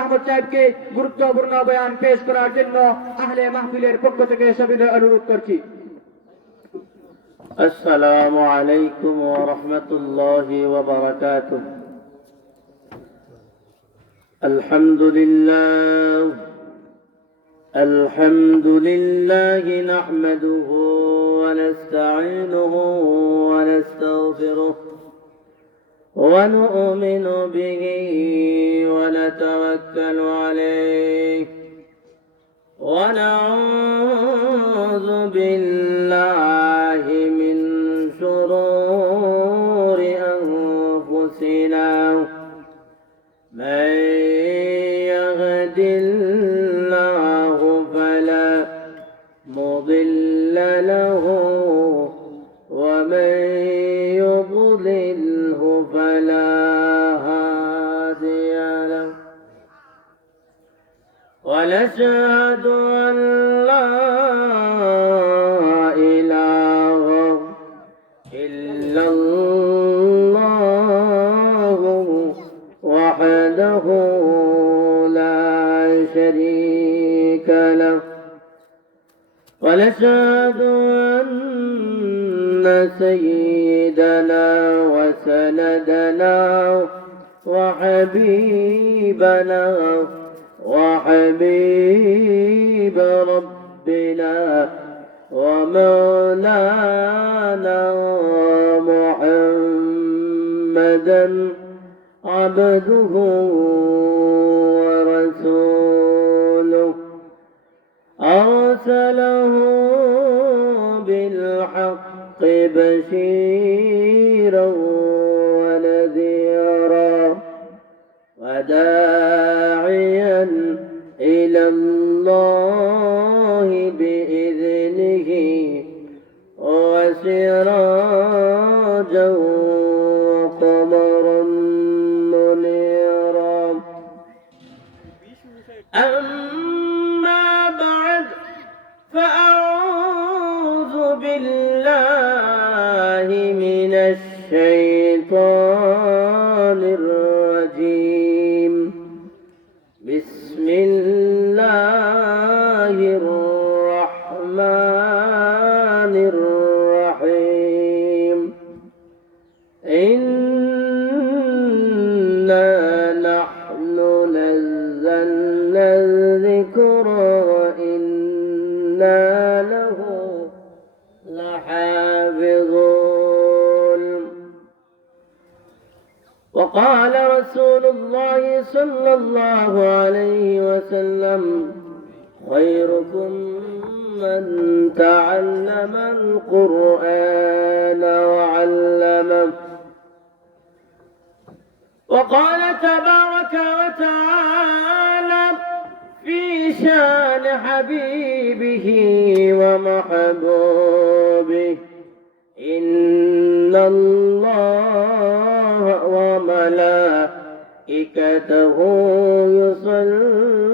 আহমদ সাহেবকে গুরুত্বপূর্ণ বয়ান পেশ করার জন্য আহলে মাহফিলের পক্ষ থেকে সবিনয় অনুরোধ করছি। আসসালামু আলাইকুম ওয়া রাহমাতুল্লাহি ওয়া বারাকাতুহু। আলহামদুলিল্লাহ নাহমাদুহু ওয়া নাস্তাঈনুহু ওয়া নাস্তাগফিরুহু ওয়া নু'মিনু বিহি ওয়া নাতাওয়াক্কালু আলাইহি ওয়া নাউযু বিল্লাহি মিন শুরুরি আনফুসিনা মান ইয়াহদিল্লাহু ফালা মুদিল্লা লাহু ওয়া মান يضلله فلا هادي له ونشهد أن لا إله إلا الله وحده لا شريك له ونشهد أن سيدنا وسندنا وحبيبنا وحبيب ربنا ومولانا محمدا عبده ورسوله أرسله بالحق بشيرا ونذيرا وداعيا إلى الله بإذنه وسراجا وقمرا منيرا. أما بعد فأعوذ بالله من الشيطان الرجيم. بسم الله الرحمن الرحيم. إنا نحن نزلنا الذكر وإنا له لحافظون. وقال رسول الله صلى الله عليه وسلم خيركم من تعلم القرآن وعلمه. وقال تبارك وتعالى في شان حبيبه ومحبوبه إن الله وملائكته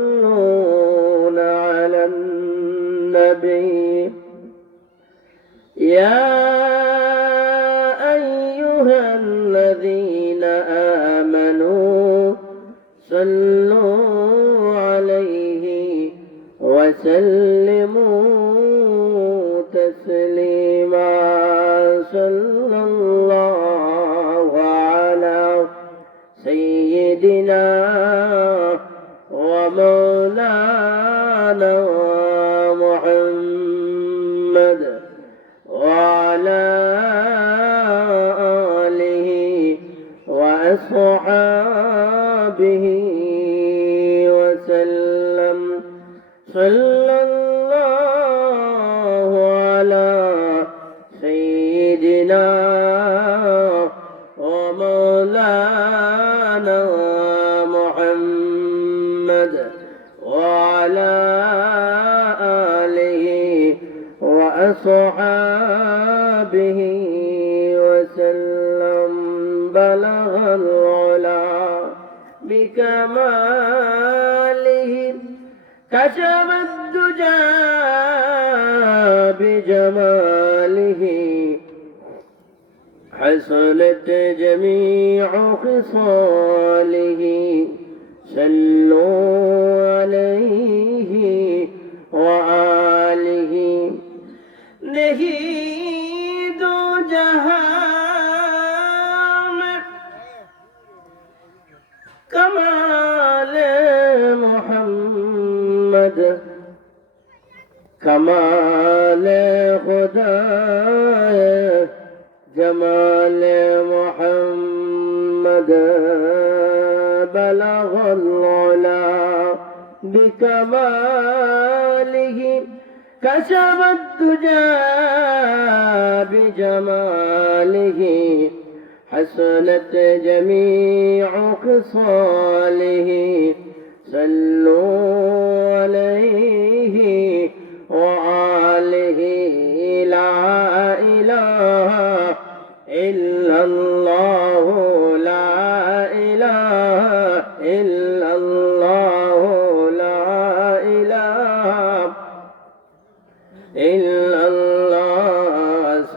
يصلون على النبي يا أيها الذين آمنوا صلوا عليه وسلموا تسليما. صلى الله على سيدنا ومولانا محمد وعلى آله وأصحابه وسلم. صلى الله على سيدنا ومولانا محمد وعلى آله وأصحابه وسلم. بلغ العلا بكماله كشف الدجى بجماله حصلت جميع خصاله صلوا عليه وآله नहीं दो जहां में कमाल मोहम्मद कमाल खुदा जमाल मोहम्मद बलग العلا بكماله كشف الدجى بجماله حسنت جميع خصاله صلوا عليه وآله لا إله إلا الله لا إله إلا الله لا إله إلا الله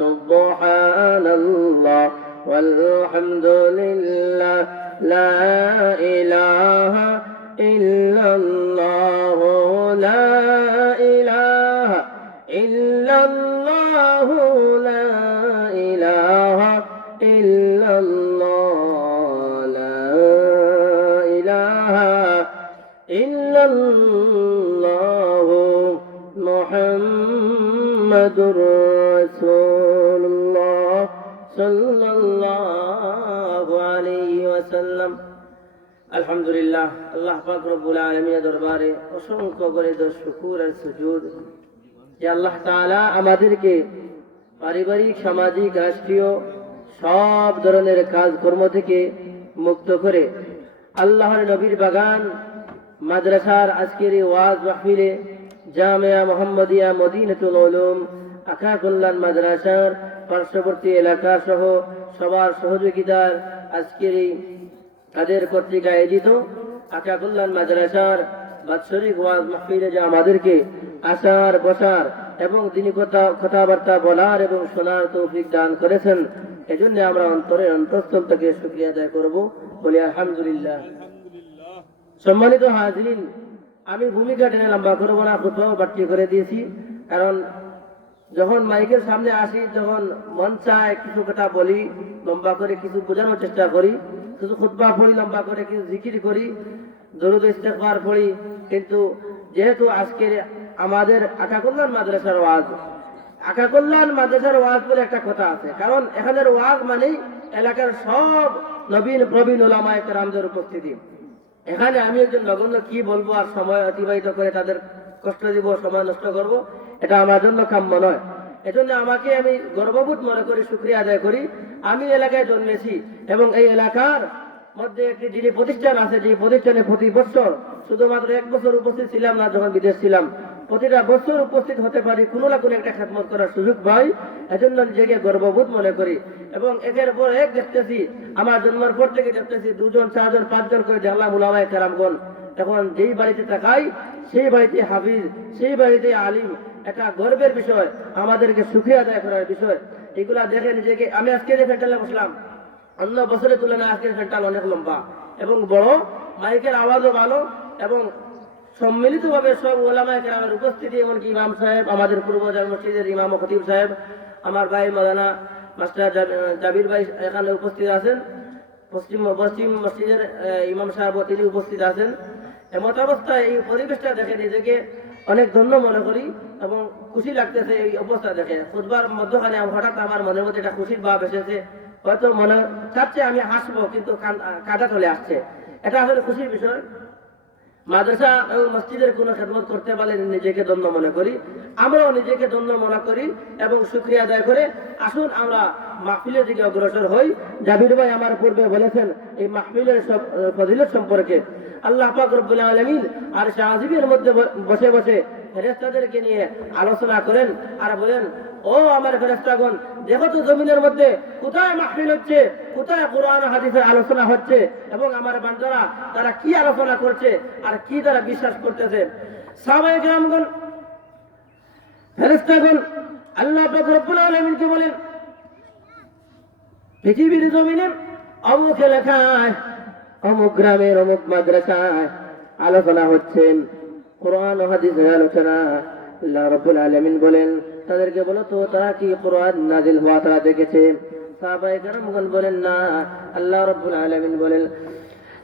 سبحان الله والحمد لله لا إله إلا الله لا إله إلا الله لا إله إلا الله لا إله إلا الله محمد رسول الله صلى الله عليه وسلم আলহামদুলিল্লাহ আল্লাহ পাক রব্বুল আলামিনের দরবারে অসংখ্য গরিত শুকর আর সুজুদ যে আল্লাহ তাআলা আমাদেরকে পারিবারিক সামাজিক রাষ্ট্রীয় সব ধরনের কাজকর্ম থেকে মুক্ত করে আল্লাহর নবীর বাগান মাদ্রাসার আজকের এই ওয়াজ মাহফিলে জামিয়া মুহাম্মাদিয়া মদিনাতুল উলুম আখা কল্যাণ মাদ্রাসার পার্শ্ববর্তী এলাকা সহ সবার সহযোগিতার আজকের এই তাদের কর্তৃক আয়োজিত আখা কল্যাণ মাদ্রাসার বাৎসরিক ওয়াজ মাহফিলে যে আমাদেরকে আসার বসার এবং তিনি কথাবার্তা বলার এবং শোনার তৌফিক দান করেছেন, এজন্য আমরা অন্তরের অন্তঃস্থল থেকে শুকরিয়া আদায় করব, বলি আলহামদুলিল্লাহ। সম্মানিত হাজিরিন, আমি ভূমিকা টেনে লম্বা করবো না, খুতবাও বাড়তি করে দিয়েছি, কারণ যখন মাইকের সামনে আসি তখন মন চায় কিছু কথা বলি, লম্বা করে কিছু বোঝানোর চেষ্টা করি, কিছু খুতবা পড়ি লম্বা করে, কিছু জিকির করি, দরুদ ইস্তেগফার পড়ি। কিন্তু যেহেতু আজকের আমাদের আখা কল্যাণ মাদ্রাসার ওয়াজ, আখা কল্যাণ মাদ্রাসার ওয়াজ বলে একটা কথা আছে, কারণ এখানের ওয়াজ মানেই এলাকার সব নবীন প্রবীণ ওলামায়ে কেরামদের উপস্থিতি। এখানে আমি একজন নগণ্য কি বলবো আর সময় অতিবাহিত করে তাদের কষ্ট দিব, সময় নষ্ট করব, এটা আমার জন্য কাম্য নয়। এজন্য আমাকে আমি গর্ববোধ মনে করি, শুকরিয়া আদায় করি। আমি এলাকায় জন্মেছি এবং এই এলাকার মধ্যে একটি যিনি প্রতিষ্ঠান আছে, যে প্রতিষ্ঠানে প্রতি বছর শুধুমাত্র 1 বছর উপস্থিত ছিলাম না যখন বিদেশ ছিলাম, প্রতিটা বছর উপস্থিত হতে পারি, কোনো না কোনো একটা খেদমত করার সুযোগ পাই, এজন্য নিজেকে গর্ববোধ মনে করি। এবং একের পর এক দেখতেছি, আমার জন্মের পর থেকে দেখতেছি 2 জন 4 জন 5 জন করে দেখলাম উলামায়ে কেরামগণ। এখন যেই বাড়িতে তাকাই সেই বাড়িতে হাফিজ, সেই বাড়িতে আলিম, একটা গর্বের বিষয়, আমাদেরকে শুকরিয়া আদায় করার বিষয়। এগুলা দেখে নিজেকে, আমি আজকে যে ফেন্টালে বসলাম, অন্য বছরের তুলনায় আজকের ফেন্টাল অনেক লম্বা এবং বড়, মাইকের আওয়াজও ভালো এবং সম্মিলিতভাবে সব ওলামায়ে কেরামের উপস্থিতি, এমনকি ইমাম সাহেব, আমাদের পূর্ব জামে মসজিদের ইমাম ও খতিব সাহেব, আমার ভাই মাওলানা মাস্টার জাবির ভাই এখানে উপস্থিত আছেন, পশ্চিম মসজিদের ইমাম সাহেব তিনি উপস্থিত আছেন। এমত অবস্থায় এই পরিবেশটা দেখে নিজেকে অনেক ধন্য মনে করি এবং খুশি লাগতেছে এই অবস্থা দেখে। খুতবার মধ্যখানে হঠাৎ আমার মনের মধ্যে একটা খুশির ভাব এসেছে, হয়তো মনে চাচ্ছে আমি হাসবো কিন্তু কাঁটা চলে আসছে। এটা আসলে খুশির বিষয়। মাদ্রাসা এবং মসজিদের কোনো খেদমত করতে পারলে নিজেকে ধন্য মনে করি, আমরাও নিজেকে ধন্য মনে করি এবং শুকরিয়া আদায় করে আসুন আমরা মাহফিলের দিকে অগ্রসর হই। জাবির ভাই আমার পূর্বে বলেছেন এই মাহফিলের সব ফজিলত সম্পর্কে। আল্লাহ পাক রব্বুল আলামিন আর শাহজিবের মধ্যে বসে বসে ফেরেশতাদেরকে নিয়ে আলোচনা করেন আর বলেন, ও আমার ফেরেশতাগণ, দেখো তো জমিনের মধ্যে কোথায় মাহফিল হচ্ছে, কোথায় কোরআন হাদিসের আলোচনা হচ্ছে এবং আমার বান্দারা তারা কি আলোচনা করছে আর কি তারা বিশ্বাস করতেছে। সাহাবায়ে কেরামগণ, ফেরেশতাগণ আল্লাহ পাক রব্বুল আলামিনকে বলেন, পৃথিবীর জমিনে অমুক এলাকায় অমুক গ্রামের অমুক মাদ্রাসায় আলোচনা হচ্ছে, কোরআন ও হাদিসের আলোচনা। আল্লাহ রাব্বুল আলামিন বলেন, তাদেরকে বলো তো তারা কি কোরআন নাজিল হওয়া তারা দেখেছে? সাহাবায়ে কেরামগণ বলেন না। আল্লাহ রাব্বুল আলামিন বলেন,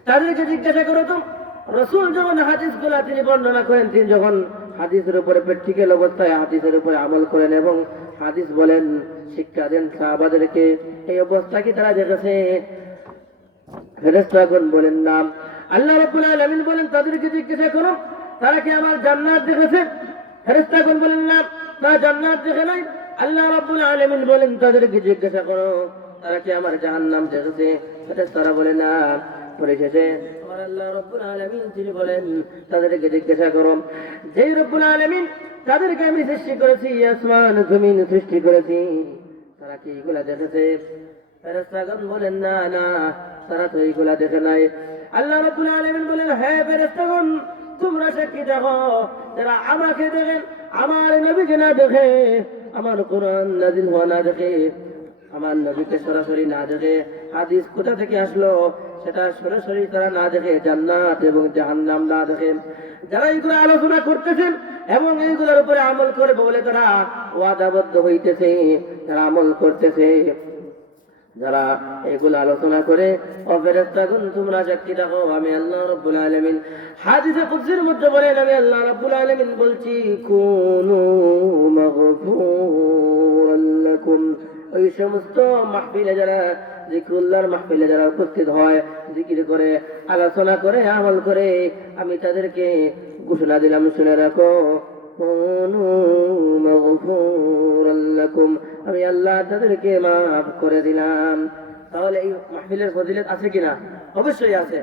তাদেরকে জিজ্ঞাসা করো তো, রাসূল যখন হাদিসগুলো তিনি বর্ণনা করেন, তিনি যখন হাদিসের উপরে প্র্যাকটিক্যাল অবস্থায় হাদিসের উপরে আমল করেন এবং হাদিস বলেন, শিক্ষা দেন সাহাবাদেরকে, এই অবস্থা কি তারা দেখেছে? ফেরেশতাগণ বলেন না। আল্লাহ রাব্বুল আলামিন বলেন, তাদেরকে জিজ্ঞাসা করো তারা কি আমার জান্নাত দেখেছে? ফেরেশতাগণ বলেন না, তারা জান্নাত দেখে নাই। আল্লাহ রাব্বুল আলামিন বলেন, তাদেরকে জিজ্ঞাসা করো তারা কি আমার জাহান্নাম দেখেছে? ফেরেশতারা বলে না। পরিশেষে আমার আল্লাহ রাব্বুল আলামিন তিনি বলেন, তাদেরকে জিজ্ঞাসা করো, যেই রব্বুল আলামিন তাদেরকে আমি সৃষ্টি করেছি, আসমান জমিন সৃষ্টি করেছি, তারা কি এগুলা দেখেছে? ফেরেশতাগণ বলেন না, না, তারা তো এইগুলা দেখে নাই। আল্লাহ রাব্বুল আলামিন বলেন, হ্যাঁ ফেরেশতাগণ, তোমরা সাক্ষী দেখো, যারা আমাকে দেখেন, আমার নবীকে না দেখে, আমার কোরআন নাজিল হওয়া না দেখে, আমার নবীকে সরাসরি না দেখে, হাদিস কোথা থেকে আসলো সেটা সরাসরি তারা না দেখে, জান্নাত এবং জাহান্নাম না দেখে, যারা এইগুলো আলোচনা করতেছেন এবং এইগুলোর উপরে আমল করে বলে তারা ওয়াদাবদ্ধ হইতেছে, তারা আমল করতেছে, যারা এগুলো আলোচনা করে, ও ফেরেশতাগণ তোমরা সাক্ষী দেখো, আমি আল্লাহ রাব্বুল আলামিন হাদিসে কুদসির মধ্যে বলেন, আমি আল্লাহ রাব্বুল আলামিন বলছি, কুনু মাগফুরান লাকুম। ওই সমস্ত মাহফিলে যারা জিকরুল্লাহর মাহফিলে যারা উপস্থিত হয়, জিকির করে, আলোচনা করে, আমল করে, আমি তাদেরকে ঘোষণা দিলাম, শুনে রাখো, কুনু মাগফুরান লাকুম, আমি আল্লাহ তাদেরকে মাফ করে দিলাম। তাহলে এই মাহফিলের ফজিলত আছে কিনা? অবশ্যই আছে।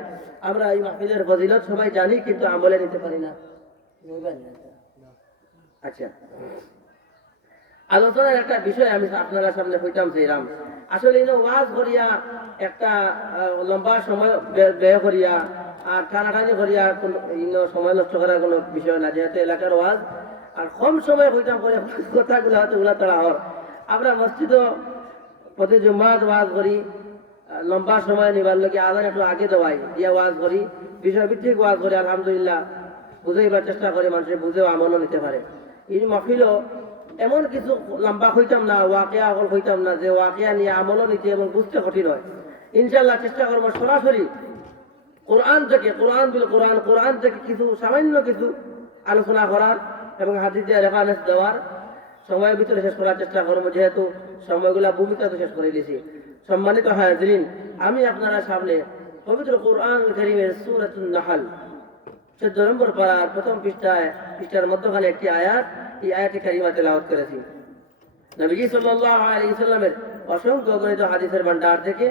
আমরা এই মাহফিলের ফজিলত সবাই জানি, কিন্তু আমলে নিতে পারি না। আচ্ছা, আলোচনার একটা বিষয় আমি আপনারা সামনে হইতাম চাইলাম। আসলে ওয়াজ করিয়া একটা লম্বা সময় ব্যয় করিয়া আর টানাটানি করিয়া সময় নষ্ট করার কোনো বিষয় না, যেহেতু এলাকার ওয়াজ, আর কম সময় হইতাম করে কথাগুলো হয়তো ওগুলা তারা হর। আমরা মসজিদও প্রতি জুম্মাত ওয়াজ করি, লম্বা সময় নিবার লোকে আদান একটু আগে দেওয়াই দিয়া ওয়াজ করি, বিষয়ভিত্তিক ওয়াজ করি, আলহামদুলিল্লাহ বুঝাইবার চেষ্টা করে, মানুষের বুঝেও আমলও নিতে পারে। এই মাহফিলও এমন কিছু লম্বা হইতাম না, ওয়াকিয়া আকল হইতাম না, যে ওয়াকিয়া নিয়ে আমলও নিতে এবং বুঝতে কঠিন হয়। ইনশাল্লাহ চেষ্টা করবো সরাসরি কোরআন থেকে, কোরআন থেকে কিছু সামান্য কিছু আলোচনা করার এবং হাদিস দিয়ে রেফারেন্স দেওয়ার, সময়ের ভিতরে শেষ করার চেষ্টা করবো, যেহেতু সময়গুলা ভূমিকা তো শেষ করে দিয়েছি। সম্মানিত হাজিরিন, আমি আপনারা সামনে পবিত্র কোরআন কারীমের সূরাতুন নাহল 14 নম্বর পারার প্রথম পৃষ্ঠার মধ্যখানে একটি আয়াত, এই আয়াতে কারিমা তেলাওয়াত করেছি। নবীজি সাল্লাল্লাহু আলাইহি সাল্লামের অসংখ্য গণিত হাদিসের ভান্ডার থেকে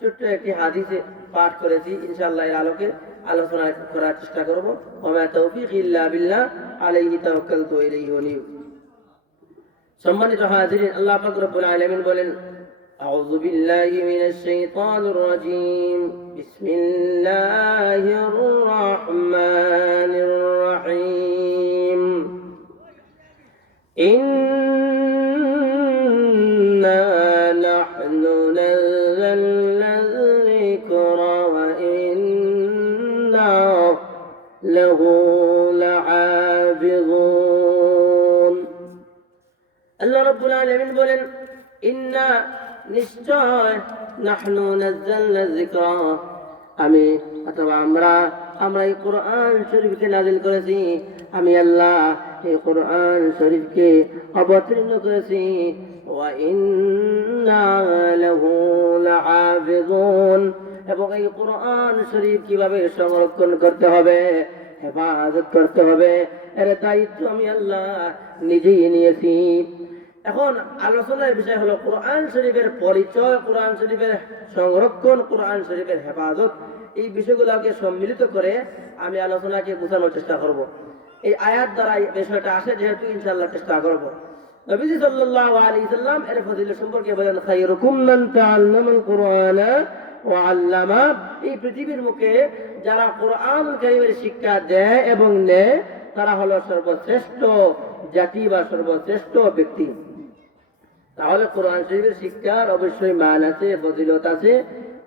ছোট্ট একটি হাদিসে পাঠ করেছি। ইনশাআল্লাহ এর আলোকে আলোচনা করার চেষ্টা করব। ওয়া মা তাওফীকি ইল্লা বিল্লাহ আলাইহি তাওয়াক্কালতু ওয়া ইলাইহি উনীব। সম্মানিত হাজিরিন, আল্লাহ পাক রব্বুল আলামিন বলেন, আউযু বিল্লাহি মিনাশ শাইতানির রাজীম, বিসমিল্লাহির রাহমানির রাহিম, ইন্না নাহনু নাযালনা যিকরা ওয়া ইন্না লাহু লাহাফিযুন। আল্লাহ রাব্বুল আলামিন বলেন, ইন্না নিশ্চয়, নাহনু নাযালনা যিকরা, আমি অথবা আমরা এই কোরআন শরীফকে নাযিল করেছি, আমি আল্লাহ এই কোরআন শরীফকে অবতীর্ণ করেছি, ওয়া ইন্না লাহু লাহাফিযুন, এবং এই কোরআন শরীফ কিভাবে সংরক্ষণ করতে হবে, হেফাজত করতে হবে, এর দায়িত্ব আমি আল্লাহ নিজেই নিয়েছি। এখন আলোচনার বিষয় হলো কোরআন শরীফের পরিচয়, কোরআন শরীফের সংরক্ষণ, কোরআন শরীফের হেফাজত। এই বিষয়গুলোকে সম্মিলিত করে আমি আলোচনাকে বোঝানোর চেষ্টা করব। এই আয়াত দ্বারা এই বিষয়টা আসে, যেহেতু ইনশাআল্লাহ চেষ্টা করব। নবীজি সাল্লাল্লাহু আলাইহি সাল্লাম এর ফজিলত সম্পর্কে বলেন, খায়রুকুম মান তাআল্লামাল কুরআনা ওয়া আল্লামা, এই পৃথিবীর মুখে যারা কোরআনুল কারীমের শিক্ষা দেয় এবং নেয়, তারা হলো সর্বশ্রেষ্ঠ জাতি বা সর্বশ্রেষ্ঠ ব্যক্তি। তাহলে কোরআন শরীফের শিক্ষার অবশ্যই মান আছে, ফজিলত আছে,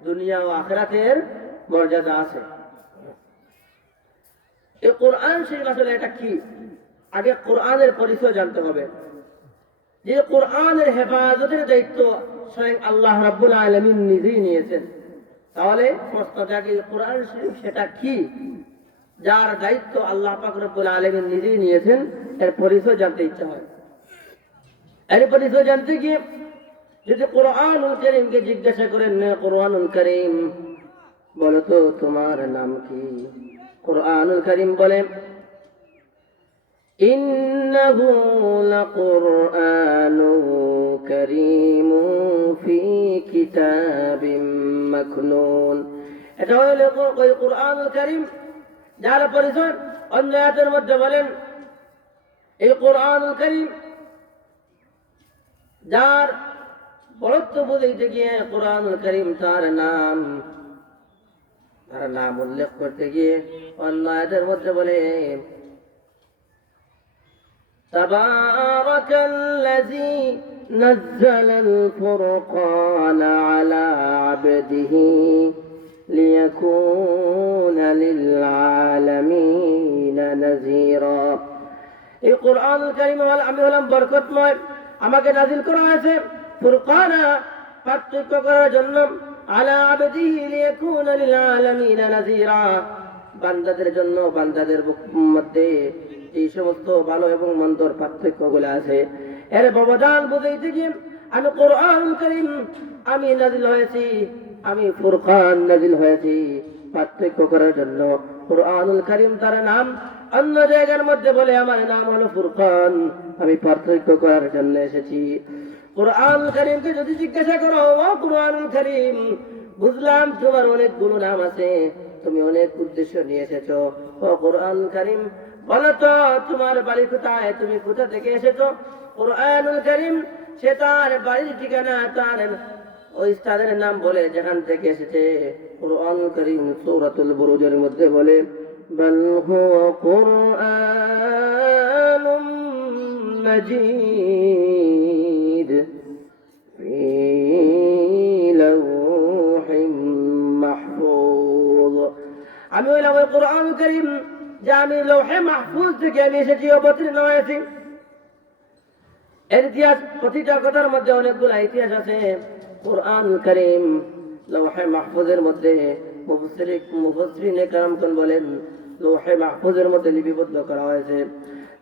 দুনিয়া ও আখিরাতের মর্যাদা আছে। এই কোরআন শরীফ আসলে এটা কি? আগে কোরআনের পরিচয় জানতে হবে। যে কোরআনের হেফাজতের দায়িত্ব স্বয়ং আল্লাহ রাব্বুল আলামিন নিজেই নিয়েছেন। তাহলে প্রশ্ন জাগে কোরআন শরীফ সেটা কি, যার দায়িত্ব আল্লাহ পাক রব্বুল আলামিন নিজেই নিয়েছেন, এর পরিচয় জানতে ইচ্ছা হয়। এর পরিচয় জানতে গিয়ে যদি কোরআনুল কারীমকে জিজ্ঞাসা করেন, কোরআনুল কারীম বলো তো তোমার নাম কি? কোরআনুল কারীম বলে ইন্নাহু লাকুরআনুন কারীমুন ফি কিতাবিম মাকনুন। এটা হলো কোরআনুল কারীম, যার পরিচয় অন্য আয়াতের মধ্যে বলেন এই কোরআনুল কারীম যার বড়ত্ব বুঝাইতে গিয়ে কোরআনুল কারীম তার নাম উল্লেখ করতে গিয়ে অন্য আয়াতের মধ্যে বলে তাবারাকাল্লাযী নাযালাল ফুরকানা আলা আবদিহি লিয়াকুনা লিল আলামিনা নাযীরা। এই কোরআনুল কারীম আমি হলাম বরকতময়, আমাকে নাযিল করা হয়েছে ফুরকানা পার্থক্য করার জন্য, আলা আবদিহি লিয়াকুনা লিল আলামিনা নাযীরা বান্দাদের জন্য, বান্দাদের মধ্যে এই সমস্ত ভালো এবং মন্দর পার্থক্যগুলো আছে এর ব্যবধান বুঝাইতে গিয়ে আমি কোরআনুল কারীম আমি নাযিল হয়েছি, আমি ফুরকান নাযিল হয়েছি পার্থক্য করার জন্য। কোরআনুল কারীম তার নাম, অন্য জায়গার মধ্যে বলে আমার নাম হলো ফুরকান, আমি পার্থক্য করার জন্য এসেছি। কোরআনুল কারীমকে যদি জিজ্ঞাসা করো, ও কোরআনুল কারীম বুঝলাম তোমার অনেকগুলো নাম আছে, তুমি অনেক উদ্দেশ্য নিয়ে এসেছো, ও কোরআনুল কারীম বলো তো তোমার বাড়ি কোথায়, তুমি কোথা থেকে এসেছো? কোরআনুল কারীম সে তার বাড়ির ঠিকানা, তার ওই স্থানের নাম বলে যেখান থেকে এসেছে। কোরআনুল কারীম সূরাতুল বুরুজের মধ্যে বলে বাল হুয়া কুরআনুম মাজিদ ফি লাওহিম মাহফুজ। আমি হইলাম ওই কোরআনুল কারীম যে আমি লৌহে মাহফুজ থেকে আমি এসেছি, অবতীর্ণ হয়েছি। এর ইতিহাস, প্রতিটা কথার মধ্যে অনেকগুলো ইতিহাস আছে। কোরআনুল কারীম লৌহে মাহফুজের মধ্যে মুফাসসিরিনে কেরামগণ বলেন লৌহে মাহফুজের মধ্যে লিপিবদ্ধ করা হয়েছে।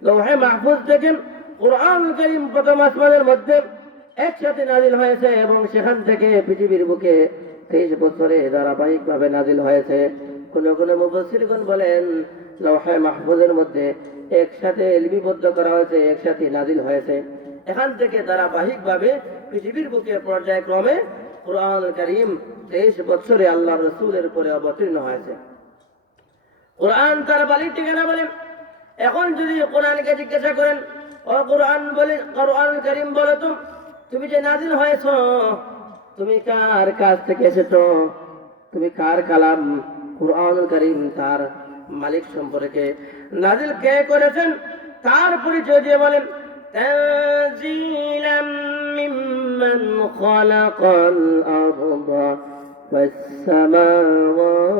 লৌহে মাহফুজ থেকে কোরআনুল কারীম প্রথম আসমানের মধ্যে একসাথে নাজিল হয়েছে এবং সেখান থেকে পৃথিবীর বুকে 23 বছরে ধারাবাহিকভাবে নাজিল হয়েছে। কোন কোন মুফাসসিরগণ বলেন লৌহে মাহফুজের মধ্যে একসাথে লিপিবদ্ধ করা হয়েছে, একসাথে নাজিল হয়েছে, এখান থেকে ধারাবাহিকভাবে পৃথিবীর বুকে পর্যায়ক্রমে কোরআনুল কারীম 23 বছরে আল্লাহ রাসূলের উপরে অবতীর্ণ হয়েছে। কোরআন তার বাড়ির ঠিকানা বলেন। এখন যদি কোরআনকে জিজ্ঞাসা করেন, ও কোরআন বলে কোরআনুল কারীম বলো তো তুমি যে নাজিল হয়েছ তুমি কার কাছ থেকে এসেছো, তুমি কার কালাম? কোরআনুল কারীম তার মালিক সম্পর্কে নাজিল কে করেছেন তার পরিচয় দিয়ে বলেন তানজিলাম মিম্মান খালাকাল আরদা ওয়াস সামাওয়াতিল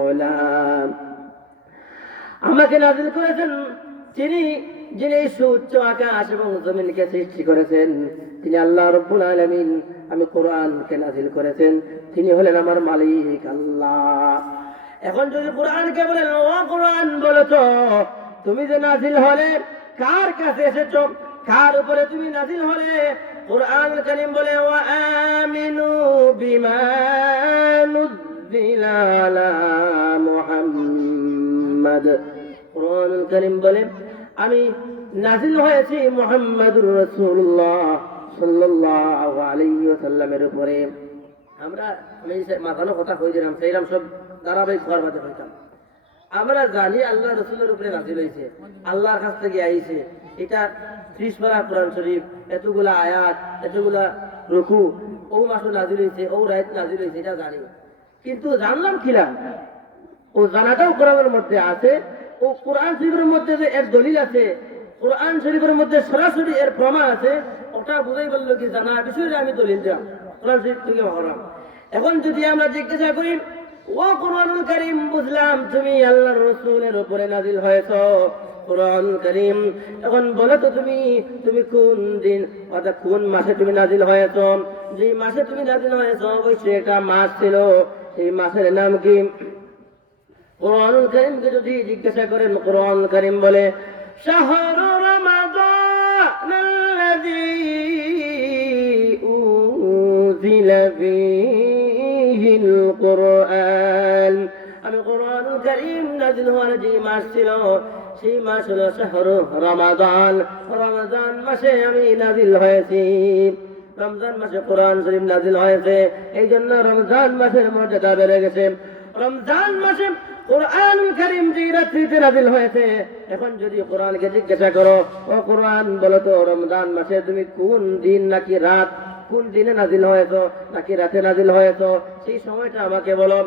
উলা। আমাকে নাজিল করেছেন যিনি এই সুউচ্চ আকাশ এবং জমিনকে সৃষ্টি করেছেন, তিনি আল্লাহ রাব্বুল আলামিন। আমি কোরআনকে নাজিল করেছেন, তিনি হলেন আমার মালিক আল্লাহ। এখন যদি কোরআনকে বলেন, ও কোরআন বলো তো তুমি যে নাজিল হলে কার কাছে এসেছো, কার উপরে তুমি নাজিল হলে? কোরআনুল কারীম বলে ওয়া আমিনু বিমা নুযিলা আলা মুহাম্মাদ। কোরআনুল কারীম বলে আমি নাজিল হয়েছি মুহাম্মাদুর রাসূলুল্লাহ সাল্লাল্লাহু আলাইহি ওয়াসাল্লামের উপরে। আমি মাথানো কথা কই দিলাম, সেইরাম সব ধারাবাহিক করবাতে হইতাম। আমরা জানি আল্লাহ রাসূলের উপরে নাজিল হয়েছে, আল্লাহর কাছ থেকে আইছে। এটা 30 পারা কোরআন শরীফ, এতগুলা আয়াত, এতগুলা রুকু, ও মাসে নাজিল হয়েছে, ও রাত নাজিল হয়েছে, এটা জানি। কিন্তু জানলাম কিনা, ও জানাটাও কোরআনের মধ্যে আছে। ও কোরআন শরীফের মধ্যে যে এর দলিল আছে, কোরআন শরীফের মধ্যে সরাসরি এর প্রমাণ আছে, ওটা বুঝাই বললো কি জানা বিষয়ে আমি দলিল দিলাম কোরআন শরীফ থেকে ভাবলাম। এখন যদি আমরা জিজ্ঞাসা করি, ও কুরআনুল কারীম, বুঝলাম তুমি আল্লাহর রাসূলের উপরে নাযিল হয়েছো কুরআনুল কারীম, এখন বলো তো তুমি কোন দিন অর্থাৎ কোন মাসে তুমি নাযিল হয়েছো? যে মাসে তুমি নাযিল হয়েছো অবশ্যই একটা মাস ছিল, এই মাসের নাম কি? কুরআনুল কারীমকে যদি জিজ্ঞাসা করেন, কুরআনুল কারীম বলে শাহরু রমাদানাল্লাযী উনজিলা ফীহিল কুরআন। আমি কুরআনুল কারীম নাযিল হওয়ার যে মাস ছিল সেই মাস হলো শাহরু রমাদান। রমাদান মাসে আমি নাযিল হয়েছি। রমজান মাসে কোরআন শরীফ নাযিল হয়েছে, এই জন্য রমজান মাসের মর্যাদা বেড়ে গেছে। রমজান মাসে কুরআনুল কারীম যে রাত্রিতে নাযিল হয়েছে, এখন যদি কোরআনকে জিজ্ঞাসা করো, ও কোরআন বলো তো রমজান মাসে তুমি কোন দিন নাকি রাত, কোন দিনে নাযিল হয়েছো নাকি রাতে নাযিল হয়েছো, সেই সময়টা আমাকে বলো।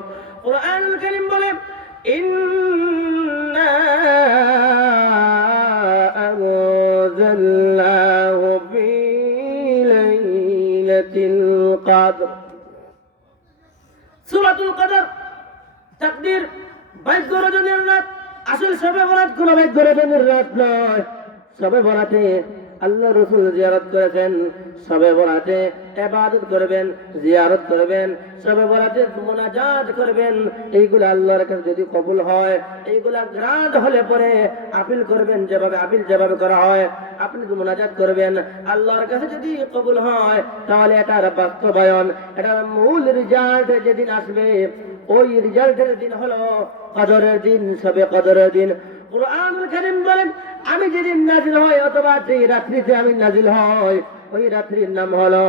কুরআনুল কারীম বলে ইন্না আনজালনাহু ফী লাইলাতিল কদর। সূরাতুল কদর তাকদীর ভাগ্য রজনীর রাত। আসল শবে বরাত কোন ভাগ্য রজনীর রাত নয়। শবে বরাতে আল্লাহ রাসূল জিয়ারত করেছেন, শবে বরাতে ইবাদত করবেন, জিয়ারত করবেন, শবে বরাতে মুনাজাত করবেন। এইগুলো আল্লাহর কাছে যদি কবুল হয়, এইগুলা গ্রান্ট হলে পরে আপিল করবেন, আপিল যেভাবে করা হয় আপনি মুনাজাত করবেন, আল্লাহর কাছে যদি কবুল হয় তাহলে এটার বাস্তবায়ন, এটার মূল রেজাল্ট যেদিন আসবে ওই রেজাল্টের দিন হলো কদরের দিন, শবে কদরের দিন। কুরআনুল কারীম বলেন আমি যেদিন নাযিল হয় অথবা যে রাত্রিতে আমি নাযিল হয় ওই রাত্রির নাম হলো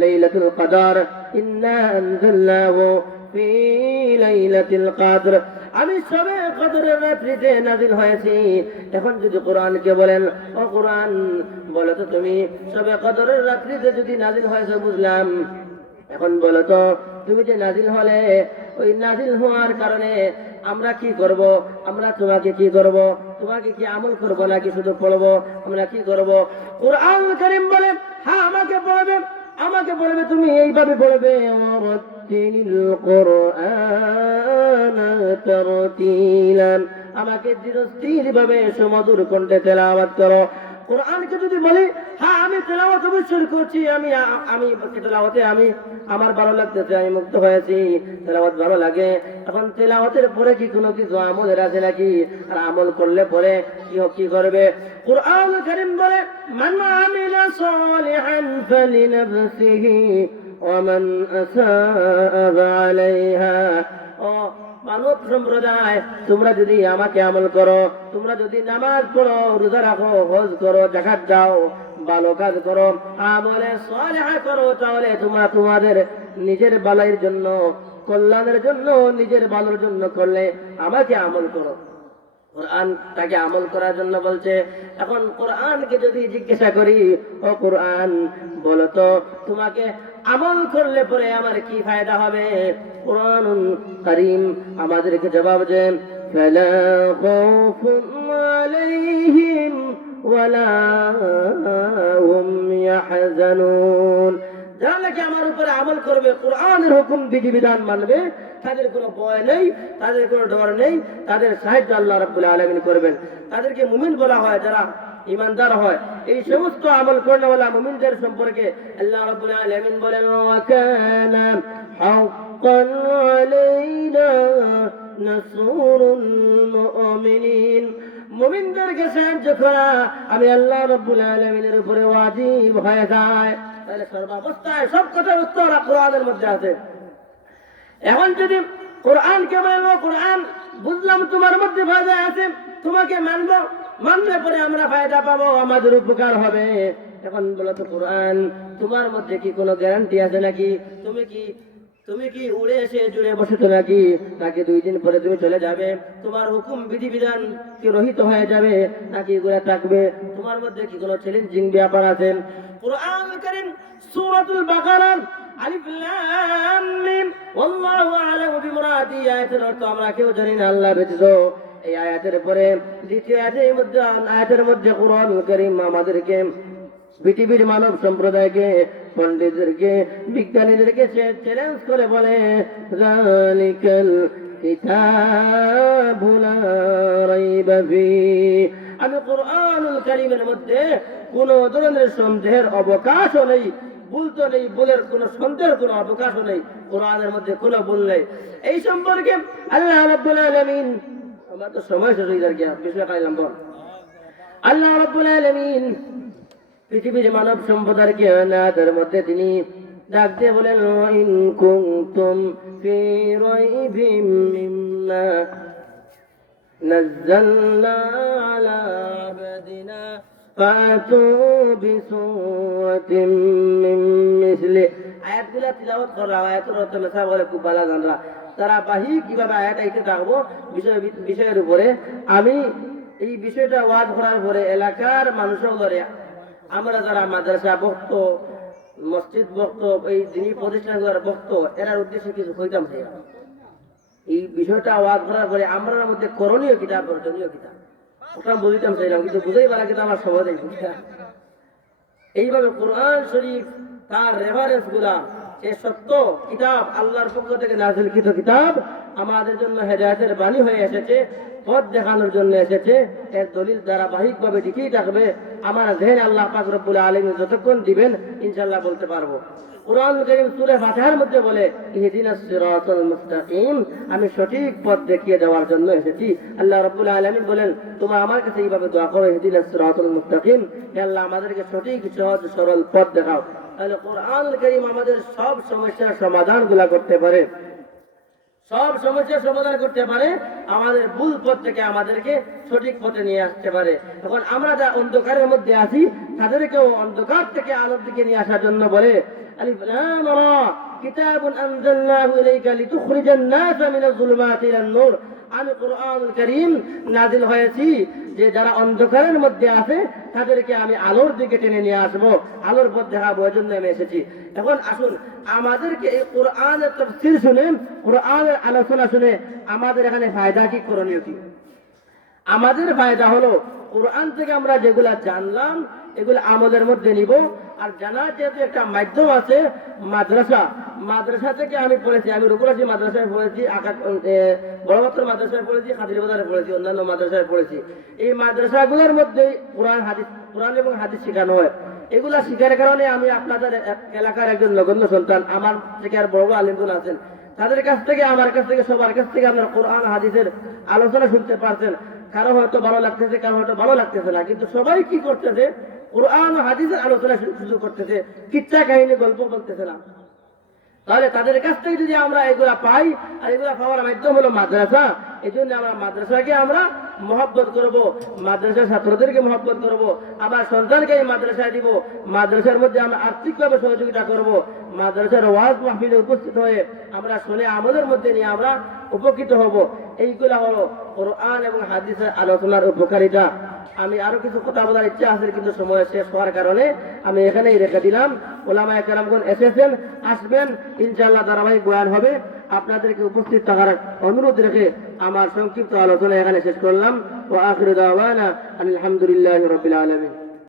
লাইলাতুল কদর। ইন্না আনজালনাহু ফী লাইলাতিল কদর। আমি শবে কদরের রাত্রিতে নাযিল হয়েছি। এখন যদি কোরআনকে বলেন, ও কোরআন বলো তো তুমি শবে কদরের রাত্রিতে যদি নাযিল হয়েছে বুঝলাম, এখন বলো তো তুমি যে নাযিল হলে ওই নাযিল হওয়ার কারণে আমরা কি করব? আমরা তোমাকে কি করব? তোমাকে কি আমল করব নাকি শুধু পড়বো? আমরা কি করব? কুরআনুল কারীম বলে হ্যাঁ আমাকে পড়বে, তুমি এইভাবে পড়বে, ওয়ারাতিলিল কুরআনা তারতিলা। আমাকে ধীরস্থির ভাবে সুমধুর কণ্ঠে তেলাওয়াত করো। কোরআনকে যদি বলি হ্যাঁ আমি তেলাওয়াত অবশ্যই করছি, আমি তেলাওয়াতে আমার ভালো লাগতেছে, আমি মুক্ত হয়েছি, তেলাওয়াত ভালো লাগে। এখন তেলাওয়াতের পরে কি কোনো কিছু আমলের আছে নাকি? আর আমল করলে পরে কি করবে? কুরআনুল কারীম বলে মান আমিলা সালিহান ফালিনাফসিহি ওয়া মান আসাআ ফাআলাইহা। ও মানব সম্প্রদায়, তোমরা যদি আমাকে আমল করো, তোমরা যদি নামাজ পড়ো, রোজা রাখো, হজ করো, যাকাত দাও, ভালো কাজ করো, আমলে সালেহ করো, তাহলে তোমরা তোমাদের নিজের ভালোর জন্য, কল্যাণের জন্য, নিজের ভালোর জন্য করলে আমাকে আমল করো। কোরআন তাকে আমল করার জন্য বলছে। এখন কোরআনকে যদি জিজ্ঞাসা করি, ও কোরআন বলো তো তোমাকে আমল করলে পরে আমার কি ফায়দা হবে? কোরআনুল কারীম আমাদেরকে জবাব দেন ফালা খাউফুন আলাইহিম ওয়ালা হুম ইয়াহজানুন। যারা নাকি আমার উপরে আমল করবে, কোরআনের হুকুম বিধিবিধান মানবে, তাদের কোনো ভয় নেই, তাদের কোনো ডর নেই, তাদের সাহায্য আল্লাহ রাব্বুল আলামিন করবেন। তাদেরকে মুমিন বলা হয়, যারা ঈমানদার হয়। এই সমস্ত আমল করেওয়ালা মুমিনদের সম্পর্কে আল্লাহ রাব্বুল আলামিন বলেন ওয়া কানা হাক্কান আলাইনা নাসরুল মুমিনিন। মুমিনদেরকে সাহায্য করা আমি আল্লাহ রাব্বুল আলামিনের উপরে ওয়াজিব হয়ে যায়। তাহলে সর্বাবস্থায় সব কথার উত্তর কোরআনের মধ্যে আছে। এখন যদি কোরআনকে বলবো, কোরআন বুঝলাম তোমার মধ্যে ফায়দা আছে, তোমাকে মানবো, মানলে পরে আমরা ফায়দা পাবো, আমাদের উপকার হবে। এখন বলো তো কোরআন তোমার মধ্যে কি কোনো গ্যারান্টি আছে নাকি? তুমি কি উড়ে এসে জুড়ে বসেছো নাকি? 2 দিন পরে তুমি চলে যাবে? তোমার হুকুম বিধিবিধান কি রহিত হয়ে যাবে নাকি এগুলা থাকবে? তোমার মধ্যে কি কোনো চ্যালেঞ্জিং ব্যাপার আছে? কুরআনুল কারীম সূরাতুল বাকারা আলিফ লাম মিম ওয়াল্লাহু আ'লামু বিমুরাদি আয়াতের অর্থ আমরা কেউ জানি না, আল্লাহ ব্যতীত। এই আয়াতের পরে দ্বিতীয় আয়াতের মধ্যে কুরআনুল কারীম আমাদেরকে পৃথিবীর মানব সম্প্রদায়কে, পণ্ডিতদেরকে, বিজ্ঞানীদেরকে সে চ্যালেঞ্জ করে বলে, যালিকাল কিতাবু লা রাইবা ফীহ, আমি কোরআনুল কারীমের মধ্যে কোন ধরনের সন্দেহের অবকাশও নেই, ভুল তো নেই, ভুলের কোনো সন্দেহের কোনো অবকাশও নেই, কোরআনের মধ্যে কোনো ভুল নেই। এই সম্পর্কে আল্লাহ রাব্বুল আলামিন, আমার তো সময় শেষ হয়ে গেল, বিষয় খাইলাম বল। আল্লাহ রাব্বুল আলামিন পৃথিবীর মানব সম্প্রদায়কে তার মধ্যে তিনি ডাক দিয়ে বলেন, ইন কুনতুম ফি রাইবিম মিম্মা নাযালনা আলা আবদিনা ফাতু বিসূরাতিন মিন মিসলি। আয়াতগুলো তিলাওয়াত করা, আয়াতের অর্থ লেখা বলে খুব ভালো জানরা, তারা বাহি কিভাবে আয়াত আইতে থাকবো বিষয়ের উপরে। আমি এই বিষয়টা ওয়াজ করার পরে এলাকার মানুষও ধরে, আমরা যারা মাদ্রাসা ভক্ত, মসজিদ ভক্ত, এই দিনী প্রতিষ্ঠানগুলোর ভক্ত, এরার উদ্দেশ্যে কিছু কইতাম চাই। এই বিষয়টা আওয়াজ করার পরে আমরা মধ্যে করণীয় কিতাব, বর্জনীয় কিতাব ওটা বুঝিতাম চাইলাম, কিন্তু বুঝেই পারা কিন্তু আমার সহজ এই এইভাবে কোরআন শরীফ তার রেফারেন্স গুলা, এই সত্য কিতাব, আল্লাহর পক্ষ থেকে নাযিলকৃত কিতাব আমাদের জন্য হেদায়েতের বাণী হয়ে এসেছে, পথ দেখানোর জন্য এসেছে। এর দলিল ধারাবাহিকভাবে ঠিকই থাকবে। আমার জেহেন আল্লাহ পাক রব্বুল আলামিন যতক্ষণ দিবেন ইনশাআল্লাহ বলতে পারবো। কুরআন কারীম সূরা ফাতিহার মধ্যে বলে, ইহদিনাস সিরাতাল মুস্তাকিম, আমি সঠিক পথ দেখিয়ে দেওয়ার জন্য এসেছি। আল্লাহ রাব্বুল আলামিন বলেন, তোমরা আমার কাছে এইভাবে দোয়া করো, ইহদিনাস সিরাতাল মুস্তাকিম, হে আল্লাহ আমাদেরকে সঠিক সহজ সরল পথ দেখাও। তাহলে কুরআন কারীম আমাদের সব সমস্যার সমাধানগুলো করতে পারে, সব সমস্যার সমাধান করতে পারে, আমাদের ভুল পথ থেকে আমাদেরকে সঠিক পথে নিয়ে আসতে পারে। এখন আমরা যা অন্ধকারের মধ্যে আছি তাদেরকেও অন্ধকার থেকে আলোর দিকে নিয়ে আসার জন্য বলে, আলিফ লাম রা কিতাবুন আনজালনাহু ইলাইকা লিতুখরিজান নাসা মিনাজ যুলুমাতি ইলান নূর, আমি কুরআনুল কারীম নাযিল হয়েছি যে যারা অন্ধকারের মধ্যে আছে তাদেরকে আমি আলোর দিকে টেনে নিয়ে আসবো, আলোর পথ দেখাবো, এর জন্য আমি এসেছি। এখন আসুন আমাদেরকে এই কোরআনের তাফসীর শুনে, কোরআনের আলোচনা শুনে আমাদের এখানে ফায়দা কি, করণীয় কি? আমাদের ফায়দা হলো কোরআন থেকে আমরা যেগুলা জানলাম এগুলো আমলের মধ্যে নিব। আর জানার যেহেতু একটা মাধ্যম আছে, মাদ্রাসা, মাদ্রাসা থেকে আমি পড়েছি, আমি রুকুলাসী মাদ্রাসায় পড়েছি, বড়বাত্তর মাদ্রাসায় পড়েছি, খাদিরবাজারে পড়েছি, অন্যান্য মাদ্রাসায় পড়েছি। এই মাদ্রাসাগুলোর মধ্যে কোরআন এবং হাদিস শেখানো হয়। এগুলা শিখার কারণে আমি আপনাদের এলাকার একজন নগণ্য সন্তান, আমার থেকে আর বড় আলিমগুন আছেন, তাদের কাছ থেকে, আমার কাছ থেকে, সবার কাছ থেকে আপনার কোরআন হাদিসের আলোচনা শুনতে পারছেন। কারো হয়তো ভালো লাগতেছে, কারো হয়তো ভালো লাগতেছে না, কিন্তু সবাই কি করতেছে, কোরআন হাদিসের আলোচনা শুরু করতেছে, কিচ্ছা কাহিনী গল্প বলতেছে না। তাহলে তাদের কাছ থেকে যদি আমরা এগুলা পাই, আর এগুলা পাওয়ার মাধ্যম হলো মাদ্রাসা, এই জন্য আমরা মাদ্রাসাকে আমরা মহব্বত করব, মাদ্রাসার ছাত্রদেরকে মহব্বত করব, আবার সন্তানকে এই মাদ্রাসায় দিব, মাদ্রাসার মধ্যে আমরা আর্থিকভাবে সহযোগিতা করব, মাদ্রাসার ওয়াজ মাহফিলে উপস্থিত হয়ে আমরা শুনে আমাদের মধ্যে নিয়ে আমরা উপকৃত হব। এইগুলা হলো কোরআন এবং হাদিসের আলোচনার উপকারিতা। আমি আরো কিছু কথা বলার ইচ্ছা আছে, কিন্তু সময় শেষ হওয়ার কারণে আমি এখানেই রেখে দিলাম। ওলামায়ে কেরামগণ এসেছেন, আসবেন, ইনশাআল্লাহ ধারাবাহিক বয়ান হবে। আপনাদেরকে উপস্থিত থাকার অনুরোধ রেখে আমার সংক্ষিপ্ত আলোচনা এখানে শেষ করলাম। ওয়া আখিরু দাওয়ানা আলহামদুলিল্লাহি রাব্বিল আলামিন।